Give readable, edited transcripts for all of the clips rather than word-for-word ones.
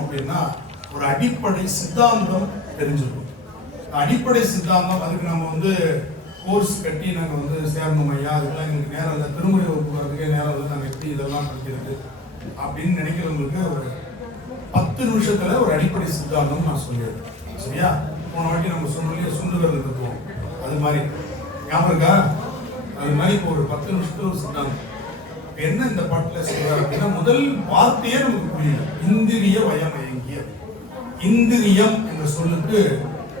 அப்படின்னா ஒரு அடிப்படை சித்தாந்தம் தெரிஞ்சிருக்கும். அடிப்படை சித்தாந்தம் அதுக்கு நம்ம கோர்ஸ் கட்டி நாங்கள் சேரணும் ஐயா, அதுக்கெல்லாம் எங்களுக்கு நேரம் இல்லை, திருமுறை வகுப்பு வரதுக்கே நேரம் இல்லை, நாங்கள் எப்படி இதெல்லாம் படிக்கிறது அப்படின்னு நினைக்கிறவங்களுக்கு ஒரு 10 நிமிஷத்துல ஒரு அடிப்படை சித்தாந்தம் நான் சொல்லிடுறேன். சரியா? போன வாட்டி நம்ம சொன்னோம் சுண்டுதல் தத்துவம், அது மாதிரி ஞாபகம் இருக்கா? அது மாதிரி இப்போ ஒரு 10 நிமிஷத்துல ஒரு சித்தாந்தம். என்ன இந்த பாட்டுல சொல்றாரு அப்படின்னா, முதல் வார்த்தையே நமக்கு புரியுது. இந்திரிய வயமயங்கிய. இந்திரியம் என்ற சொல்லுக்கு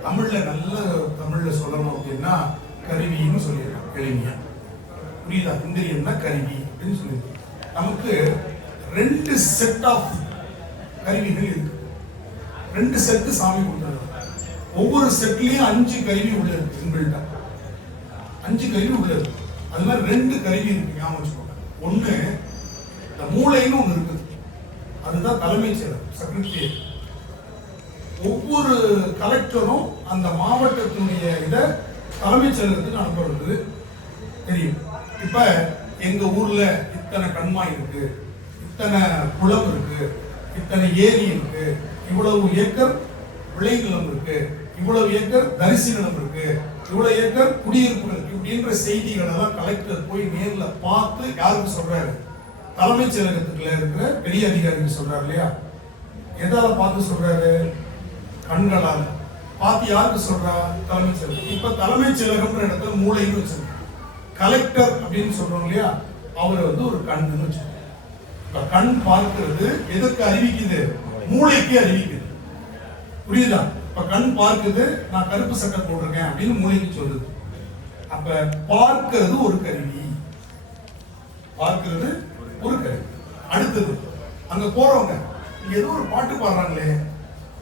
தமிழ்ல சொல்லணும் அப்படின்னா கருவின்னு சொல்லிடுறோம். எளிமையா புரியுதா? இந்திரியம்னா கருவி அப்படின்னு சொல்லிடுறோம். நமக்கு 2 செட் ஆஃப் கருவிகள் இருக்கு. 2 செட்டு சாமி கொடுத்தாங்க. ஒவ்வொரு செட்லயும் 5 கருவி உள்ள இருக்கு. இன்பில்டா 5 கருவி உள்ள இருக்கு. அது மாதிரி 2 கருவி இருக்கு. ஞாபகம் வச்சுக்கோங்க. ஒண்ணு இந்த மூளைன்னு ஒண்ணு இருக்குது. அதுதான் தலைமைச் செயலர், செக்ரட்டரி. ஒவ்வொரு கலெக்டரும் அந்த மாவட்டத்தினுடைய இதை தலைமைச் செயலகத்துக்கு அனுப்புறது தெரியும். இப்ப எங்க ஊர்ல இத்தனை கண்மாய் இருக்கு, இத்தனை குளம் இருக்கு, இத்தனை ஏரி இருக்கு, இவ்வளவு ஏக்கர் விளைநிலம் இருக்கு, இவ்வளவு ஏக்கர் தரிசு நிலம் இருக்கு, இவ்வளவு ஏக்கர் குடியிருப்பு இருக்கு அப்படின்ற செய்திகளை எல்லாம் கலெக்டர் போய் நேர்ல பார்த்து யாருக்கு சொல்றாரு? தலைமைச் செயலகத்துக்குள்ள இருக்கிற பெரிய அதிகாரிக்கு சொல்றாரு இல்லையா? எதால பார்த்து சொல்றாரு? கண்களால் பார்த்து யாருக்கு சொல்றா? தலைமைச் செயலகம். இப்ப தலைமைச் செயலகம்ன்ற இடத்துல மூளைன்னு வச்சிருக்க. கலெக்டர் அப்படின்னு சொல்றோம் இல்லையா? அவர் ஒரு கண்ணுன்னு வச்சிருக்க. இப்ப கண் பார்க்கிறது எதற்கு அறிவிக்குது? மூளைக்கு அறிவிக்குது. புரியுதா? இப்ப கண் பார்க்குது, நான் கருப்பு சட்டை போட்டிருக்கேன் அப்படின்னு மூளைக்கு சொல்லுது. அப்ப பார்க்கிறது ஒரு கருவி. பார்க்கிறது ஒரு கருவி. அடுத்தது அங்க போறவங்க ஏதோ ஒரு பாட்டு பாடுறாங்களே,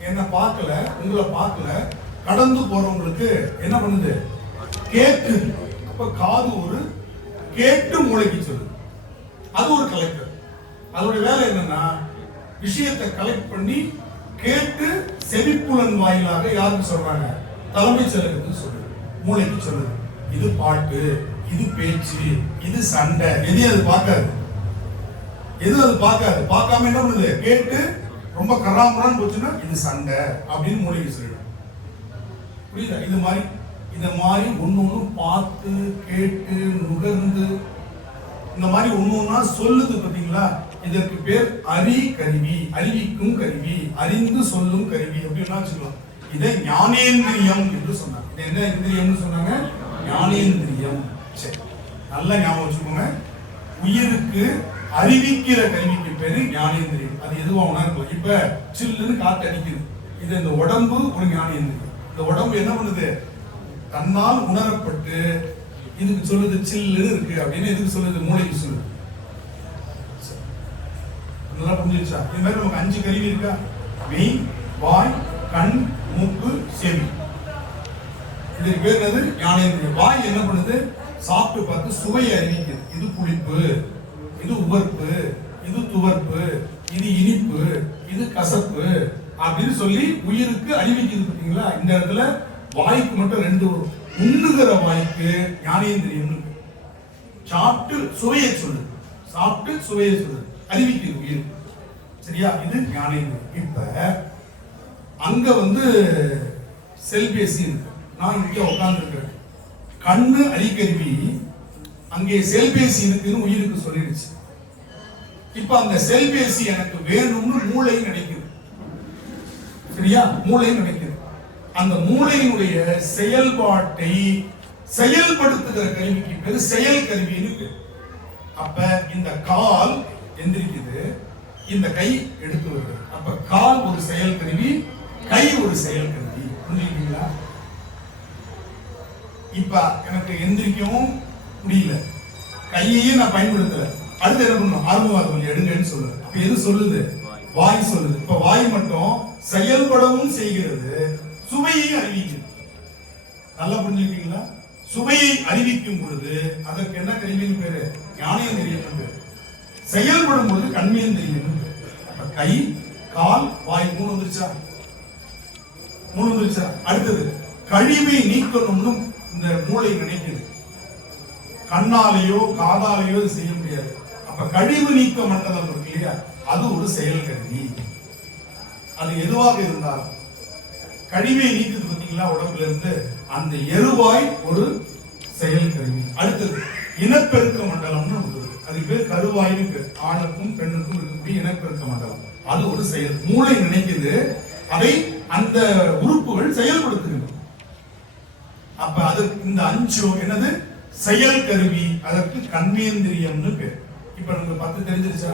என்ன பார்க்கல, உங்களை பார்க்கல, கடந்து போறவங்களுக்கு என்ன பண்ணுது? கேட்டு. அப்ப காது ஒரு கேட்டு மூளைக்கு சொல்லுது. அது ஒரு கலெக்டர். அதோட வேலை என்னன்னா விஷயத்தை கலெக்ட் பண்ணி கேட்டு செவிப்புலன் வாயிலாக யாருக்கு சொல்றாங்க? தலைமைச் செயலகத்துக்கு சொல்லுது, மூளைக்கு சொல்லுது. இது பாட்டு, இது பேச்சு, இது சண்டை. எதையும் அது பார்க்காது. பார்க்காம என்ன பண்ணுது? கேட்டு ரொம்ப கராமரான்னு போச்சுன்னா இது சண்டை அப்படின்னு மூளைக்கு சொல்லிடும். புரியுதா? இந்த மாதிரி ஒண்ணு பார்த்து கேட்டு நுகர்ந்து இந்த மாதிரி ஒண்ணா சொல்லுது. பாத்தீங்களா? இதற்கு பேர் கருவி, அறிவிக்கும் கருவி, அறிந்து சொல்லும் கருவி அப்படின்னா வச்சுக்கலாம். இதை ஞானேந்திரியம் என்று சொன்னாங்க. இது என்ன இந்திரியம்னு சொன்னாங்க? ஞானேந்திரியம். சரி, நல்லா ஞாபகம் வச்சுக்கோங்க. உயிருக்கு அறிவிக்கிற கருவிக்கு பேரு ஞானேந்திரியம். அது எதுவா உணர்க்கலாம். இப்ப சில்லுன்னு காத்து அடிக்குது, இது இந்த உடம்பு ஒரு ஞானேந்திரியம். இந்த உடம்பு என்ன பண்ணுது? தன்னால் உணரப்பட்டு இதுக்கு சொல்லுது சில்லுன்னு இருக்கு அப்படின்னு. இதுக்கு சொல்லுது? மூளைக்கு சொல்லுது. நல்லா புரிஞ்சிருச்சா? இது மாதிரி நமக்கு 5 கருவி இருக்கா? மெய், வாய், கண், மூக்கு, செவி. இதுக்கு பேர் என்னது? ஞானேந்திரியம். வாய் என்ன பண்ணுது? சாப்பிட்டு பார்த்து சுவையை அறிவிக்குது. இது புளிப்பு, இது உவர்ப்பு, இது துவர்ப்பு, இது இனிப்பு, இது கசப்பு அப்படின்னு சொல்லி உயிருக்கு அறிவிக்குது. பார்த்தீங்களா? இந்த இடத்துல வாய்க்கு மட்டும் 2 வரும். உண்ணுகிற வாய்க்கு ஞானேந்திரியம். சாப்பிட்டு சுவையை சொல்லுது, சாப்பிட்டு சுவையை சொல்லுது, அறிவிக்குது உயிர். சரியா? இது ஞானேந்திரியம். இப்ப அங்க செல்பேசி இருக்கு. நான் இங்க உட்கார்ந்து இருக்கிறேன். கண்ணு அறிகருவி அங்கே செல்பேசி இருக்குன்னு உயிருக்கு சொல்லிடுச்சு. இப்ப அந்த செல்பேசி எனக்கு வேணும்னு மூளை நினைக்குது. சரியா? மூளை நினைக்குது. அந்த மூளையினுடைய செயல்பாட்டை செயல்படுத்துகிற கருவிக்கு பேரு செயல் கருவின்னு பேரு. அப்ப இந்த கால் எந்திரிக்குது, இந்த கை எடுத்து வருது. அப்ப கால் ஒரு செயல் கருவி, கை ஒரு செயல் கருவி. புரிஞ்சுக்கிட்டீங்களா? இப்ப எனக்கு எந்திரிக்கவும் முடியல, கையையும் நான் பயன்படுத்தல. அடுத்து என்ன பண்ணணும்? ஆர்வவாதம் எடுங்கன்னு சொல்லுது. அப்ப எது சொல்லுது? வாய் சொல்லுது. இப்ப வாய் மட்டும் செயல்படவும் செய்கிறது, சுவையையும் அறிவிக்குது. நல்லா புரிஞ்சுக்கிட்டீங்களா? சுவையை அறிவிக்கும் பொழுது அதற்கு என்ன கருவின்னு பேரு? ஞானேந்திரியம் பேரு. செயல்படும் பொழுது கண்மேந்திரியம். கை, கால், வாய் 3 வந்துருச்சா? அடுத்தது கழிவை நீக்கணும்னு இந்த மூளை நினைக்குது. கண்ணாலேயோ காதாலேயோ செய்ய முடியாது. அப்ப கழிவு நீக்க மண்டலம் இருக்கு இல்லையா? அது ஒரு செயல் கருவி. அது எதுவாக இருந்தாலும் கழிவை நீக்குது பார்த்தீங்களா உடம்புல இருந்து, அந்த எருவாய் ஒரு செயல் கருவி. அடுத்தது இனப்பெருக்க மண்டலம்னு ஒன்று, அது பேர் கருவாயின்னு பேர். ஆணுக்கும் பெண்ணுக்கும் இருக்கக்கூடிய இனப்பெருக்க மண்டலம், அது ஒரு செயல். மூளை நினைக்குது, அதை அந்த உறுப்புகள் செயல்படுத்துகிறது. அப்ப அது இந்த 5 என்னது செயல் கருவி, அதற்கு கர்மேந்திரியம்னு பேர். இப்ப நமக்கு 10 தெரிஞ்சிருச்சா?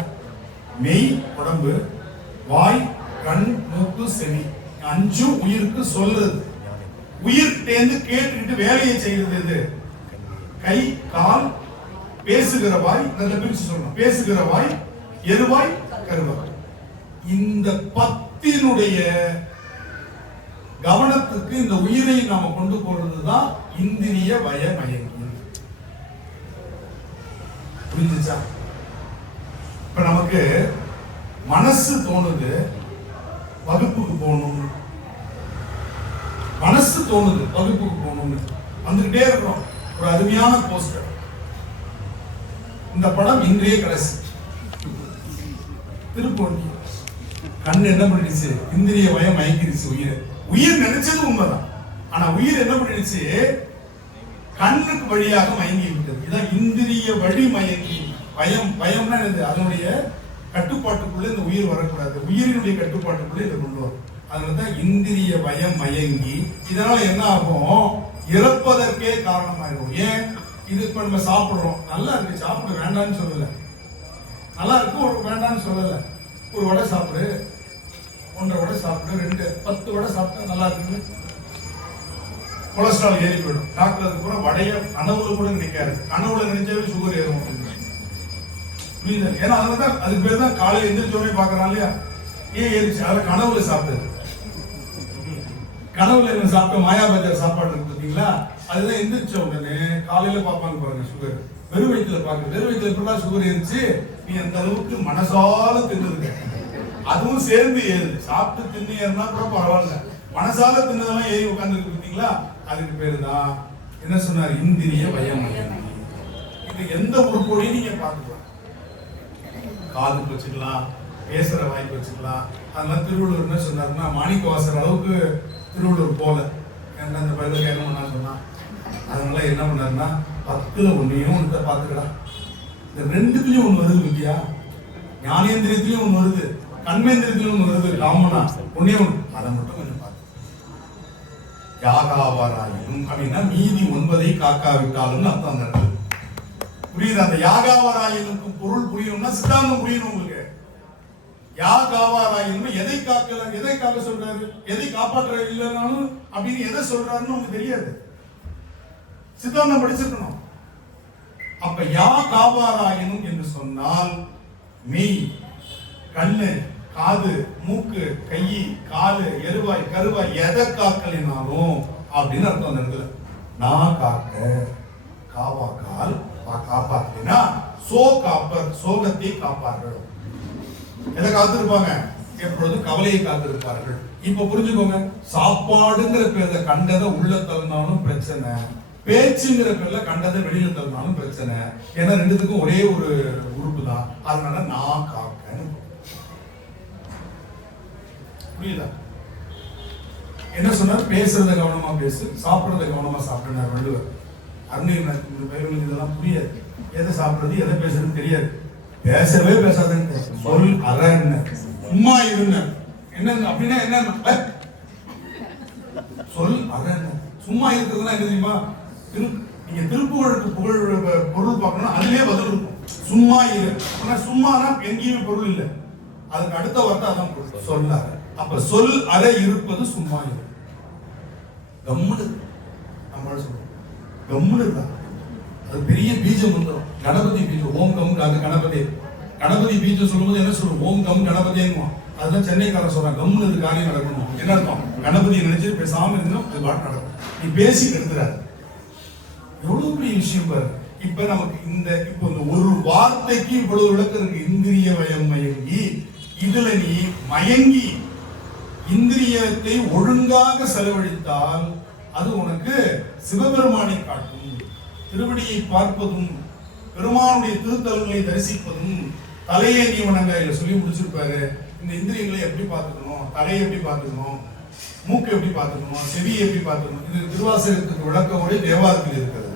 மெய் உடம்பு, வாய், கண், மூக்கு, செவி, 5 உயிருக்கு சொல்றது. உயிர்கிட்டேந்து கேட்டுக்கிட்டு வேலையை செய்யறது எது? கை, கால், பேசுகிற வாய். பிரிச்சு சொல்லணும். பேசுகிற வாய், எருவாய், கருவாய். இந்த 10னுடைய கவனத்துக்கு இந்த உயிரை நாம கொண்டு போறதுதான் இந்திரிய வய மயங்கி. புரிஞ்சுச்சா? இப்ப நமக்கு மனசு தோணுது வகுப்புக்கு போகணும், மனசு தோணுது வகுப்புக்கு போகணும்னு வந்துகிட்டே இருக்கிறோம். ஒரு அருமையான போஸ்டர், இந்த படம் இன்றைய கடைசி திருப்பி கண் என்ன பண்ணிடுச்சு? இந்திரிய வயம் மயங்கிடுச்சு உயிரை. உயிர் நினைச்சது உண்மைதான், ஆனா உயிர் என்ன பண்ணிடுச்சு? கண்ணுக்கு வழியாக மயங்கி விட்டது. இதான் இந்திரிய வழி மயங்கி. பயம், பயம்னா என்னது? அதனுடைய கட்டுப்பாட்டுக்குள்ள இந்த உயிர் வரக்கூடாது, உயிரினுடைய கட்டுப்பாட்டுக்குள்ள இதை கொண்டு வரும். அதனாலதான் இந்திரிய வயம் மயங்கி. இதனால என்ன ஆகும்? இறப்பதற்கே காரணமாயிடும். ஏன்? இது இப்ப நம்ம சாப்பிடுறோம், நல்லா இருக்கு, சாப்பிட வேண்டாம்னு சொல்லல, நல்லா இருக்கு ஒரு வேண்டாம்னு சொல்லல. ஒரு வடை சாப்பிடு, 1.5 வடை சாப்பிடு, 2 10 வடை சாப்பிட்டா நல்லா இருக்குது. கொலஸ்ட்ரால் ஏறி போயிடும். டாக்டர் கூட வடைய கனவுல கூட நினைக்காது, கனவுல நினைச்சாவே சுகர் ஏறும். புரியுது? ஏன்னா அதனாலதான் அதுக்கு பேர் தான் காலையில எந்திரிச்சோடனே பாக்குறான் இல்லையா? ஏன் ஏறிச்சு? அதில் கனவுல சாப்பிட்டது. கனவுல என்ன சாப்பிட்ட மாயாபஜார் சாப்பாடு இருக்கு பார்த்தீங்களா? அதுதான் எந்திரிச்ச உடனே காலையில பார்ப்பாங்க பாருங்க சுகர். வெறும் வயிற்றுல பாருங்க, வெறும் வயிற்றுல எப்படிலாம் சுகர் ஏறிச்சு? நீ அந்த அளவுக்கு மனசால தின்னுருக்க, அதுவும் சேர்ந்து ஏறுது. சாப்பிட்டு தின்னு ஏறினா கூட பரவாயில்ல, மனசால தின்னதெல்லாம் ஏறி உட்கார்ந்து பார்த்தீங்களா? அதுக்கு பேரு தான் என்ன சொன்னார்? இந்திரிய வயம். இது எந்த உறுப்போடையும் நீங்க பார்த்துக்கலாம். காதுக்கு வச்சுக்கலாம், பேசுற வாய்ப்பு வச்சுக்கலாம். அதனால திருவள்ளுவர் என்ன சொன்னார்னா, மாணிக்க வாசர் அளவுக்கு திருவள்ளுவர் போல அந்த பயில கேட்கணும்னா சொன்னா. அதனால என்ன பண்ணாருன்னா, 10ல் 1 பார்த்துக்கலாம். இந்த 2த்துலயும் 1 வருது இல்லையா? ஞானேந்திரியத்திலயும் 1 வருது, கண்மேந்திரியத்திலும் 1 வருது. காமனா 1 அதை மட்டும் கொஞ்சம் பார்த்து. யாகாவாராயினும் அப்படின்னா மீதி 9ஐ காக்காவிட்டாலும் அர்த்தம். அந்த புரியுது? அந்த யாகாவாராயினுக்கு பொருள் புரியணும்னா சித்தாந்தம் புரியணும் உங்களுக்கு. யாகாவாராயினும் எதை காக்கல, எதை காக்க சொல்றாரு, எதை காப்பாற்ற இல்லைனாலும் அப்படின்னு எதை சொல்றாருன்னு உங்களுக்கு தெரியாது, சித்தாந்தம் படிச்சிருக்கணும். அப்ப யாகாவாராயினும் என்று சொன்னால் மெய், கண்ணு, காது, மூக்கு, கை, காலு, எருவாய், கருவாய் எதை காக்கலினாலும் அப்படின்னு அர்த்தம். அந்த இடத்துல நான் காக்க, காவாக்கால் காப்பாற்றினா சோ காப்பர், சோகத்தை காப்பார்கள். எதை காத்திருப்பாங்க? எப்பொழுதும் கவலையை காத்திருப்பார்கள். இப்ப புரிஞ்சுக்கோங்க, சாப்பாடுங்கிற பேர்ல கண்டதை உள்ள தள்ளினாலும் பிரச்சனை, பேச்சுங்கிற பேர்ல கண்டதை வெளியில தள்ளினாலும் பிரச்சனை. ஏன்னா 2த்துக்கும் ஒரே ஒரு உறுப்பு தான். அதனால நான் காக்க. புரியுதா? என்ன சொன்னார்? பேசுறத கவனமா பேசு, சாப்பிடுறத கவனமா சாப்பிடுனார் வள்ளுவர். அருணகிரி இதெல்லாம் புரியாது, எதை சாப்பிடுறது எதை பேசுறதுன்னு தெரியாது. பேசவே பேசாதுன்னு சொல் அற என்ன சும்மா இருந்த என்ன அப்படின்னா என்ன சொல் அற என்ன சும்மா இருக்கிறதுனா என்ன தெரியுமா? நீங்க திருப்புகழுக்கு புகழ் பொருள் பார்க்கணும், அதுலயே பதில் இருக்கும். சும்மா இரு. ஆனா சும்மானா எங்கேயுமே பொருள் இல்லை, அதுக்கு அடுத்த வார்த்தை அதான் பொருள், சொல்லாத. அப்ப சொல் அற இருப்பது சும்மா இரு. கம்முனு நம்மளால சொல்றோம், கம்முனு இருக்கா. அது பெரிய பீஜம் வந்துடும். கணபதி பீஜம், ஓம் கம் கணபதி. கணபதி பீஜம் சொல்லும்போது என்ன சொல்லுவோம்? ஓம் கம் கணபதின்னு. அதுதான் சென்னைக்காரன் சொல்றான், கம்முனு இது காரியம் நடக்கணும். என்ன அர்த்தம்? கணபதியை நினைச்சு பேசாம இருந்தோம், அது பாட்டு நடக்கும். நீ பேசி எடுத்துறாரு. எவ்வளவு பெரிய விஷயம் பாரு. இப்ப நமக்கு இந்த இப்போ இந்த ஒரு வார்த்தைக்கு இவ்வளவு விளக்கம் இருக்கு. இந்திரிய வயம் மயங்கி. இதுல நீ மயங்கி இந்திரியத்தை ஒழுங்காக செலவழித்தால் அது உனக்கு சிவபெருமானை காட்டும். திருவடியை பார்ப்பதும் பெருமானுடைய திருத்தலங்களை தரிசிப்பதும் தலையை நீ வணங்க சொல்லி முடிச்சிருப்பாரு. இந்த இந்திரியங்களை எப்படி பார்த்துக்கணும், தலையை எப்படி பார்த்துக்கணும், மூக்கை எப்படி பார்த்துக்கணும், செவியை எப்படி பார்த்துக்கணும். இது திருவாசகத்துக்கு விளக்க உரை தேவாரத்தில் இருக்கிறது.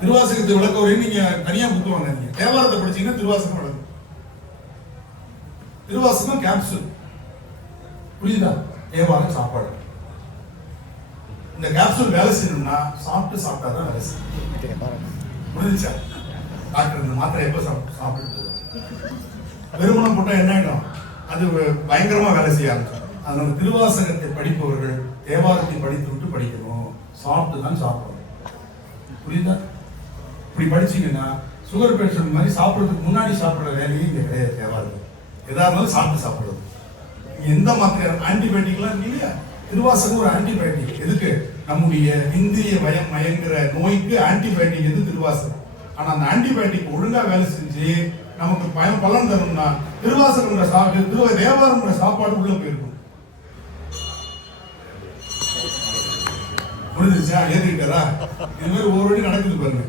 திருவாசகத்துக்கு விளக்க உரை நீங்க தனியா புக்கு வாங்க. தேவாரத்தை படிச்சீங்கன்னா திருவாசகம் விளக்கும். திருவாசகம் கேப்சூல், புரியுதா? தேவாரம் சாப்பாடு. இந்த கேப்சூல் வேலை செய்யணும்னா சாப்பிட்டாதான் வேலை செய்யும். புரிஞ்சுச்சா? டாக்டர் இந்த மாத்திரை எப்போ சாப்பிட்டு வெறுமனம் போட்டா என்ன ஆயிடும்? அது பயங்கரமா வேலை செய்ய ஆரம்பிச்சோம். அதனால திருவாசகத்தை படிப்பவர்கள் தேவாரத்தை படித்து விட்டு படிக்கணும். சாப்பிட்டு தான் சாப்பிடணும். புரியுதா? இப்படி படிச்சீங்கன்னா சுகர் பேஷண்ட் மாதிரி சாப்பிட்றதுக்கு முன்னாடி சாப்பிட்ற வேலையே இங்க கிடையாது. தேவாரம் எதா இருந்தாலும் சாப்பிட்டு சாப்பிடுறது. எந்த மாத்திரை ஆன்டிபயோட்டிக்லாம் இல்லையா? திருவாசகம் ஒரு ஆன்டிபயோட்டிக். எதுக்கு? நம்முடைய இந்திரிய மயங்கிற நோய்க்கு ஆன்டிபயோட்டிக் எது? திருவாசகம். ஆனா அந்த ஆன்டிபயோட்டிக் ஒழுங்கா வேலை செஞ்சு நமக்கு பலன் தரும்னா திருவாசகம் தேவாரம் சாப்பாடு உள்ள போயிருக்கும். முடிஞ்சிருச்சா? ஏத்துக்கிட்டாரா? இது மாதிரி ஒவ்வொரு நடக்குது பாருங்க.